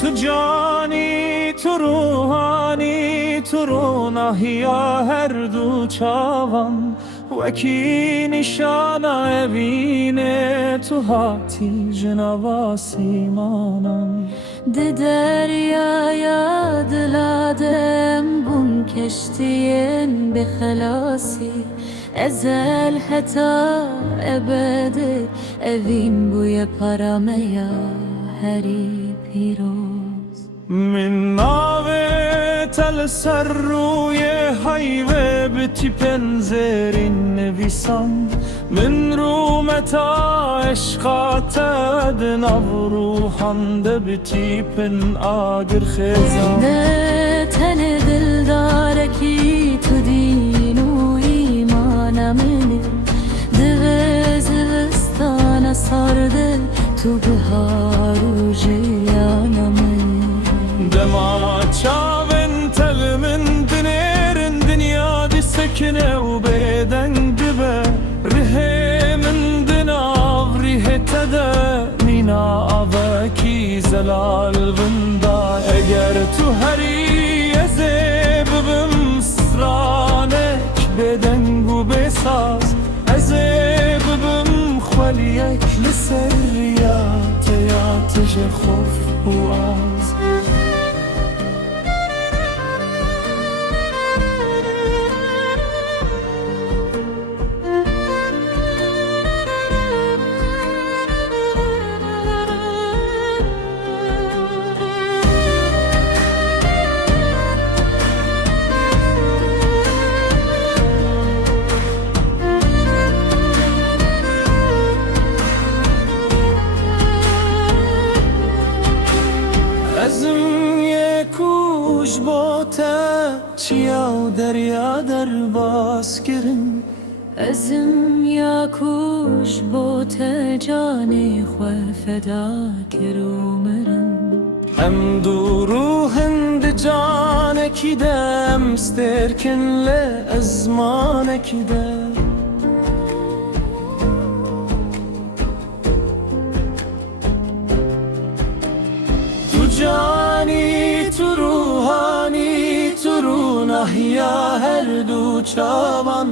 تو جانی تو روحانی تو روناهیا هر دو چاوان وکی نشانه evine tu hati cenava simanan De deryaya diladem bun keştiyen be khalasi ezel heta ebede evin buye parameya heri piroz من ناوه تل سر روی هایوه بتی پنزرین نویسم من رو متا عشقات دنو روحانده بتی پن آگر خیزم ne tene dildare ki tu dinu imana meni Dive zivistana sardı tu biharu jiyana meni دما چاون تل من دنیرن دنیا دی سکنه و بیدن دبه ره من دناو ره تده نینا آوکی زلال بندا اگر تو هری ازیبم سرانک بدنگو بساز ازیبم خوالیک لسریات یاتج خوف و آز ازم یکوش با تا چیا و دریا در باز کرم Ezim ya kuş bo te cani xwe feda kirumerim هم دو روحن دی جانکی دم سترکن لی ازمانکی دم تو جانی تو روحانی تو روناهیا هر دو چاوان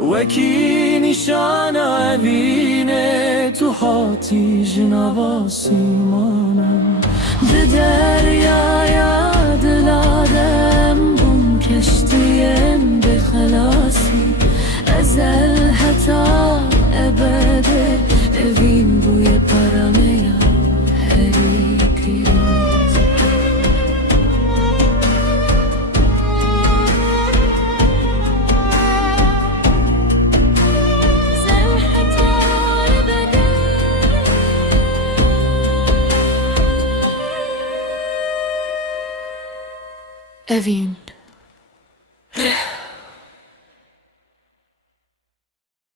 وکی نشانه evine تو hati cenava simanan De deryaya diladem bun keştiyen be khalasi ezel hata ebede evin buye parameya heri piroz ezel hata ebede evin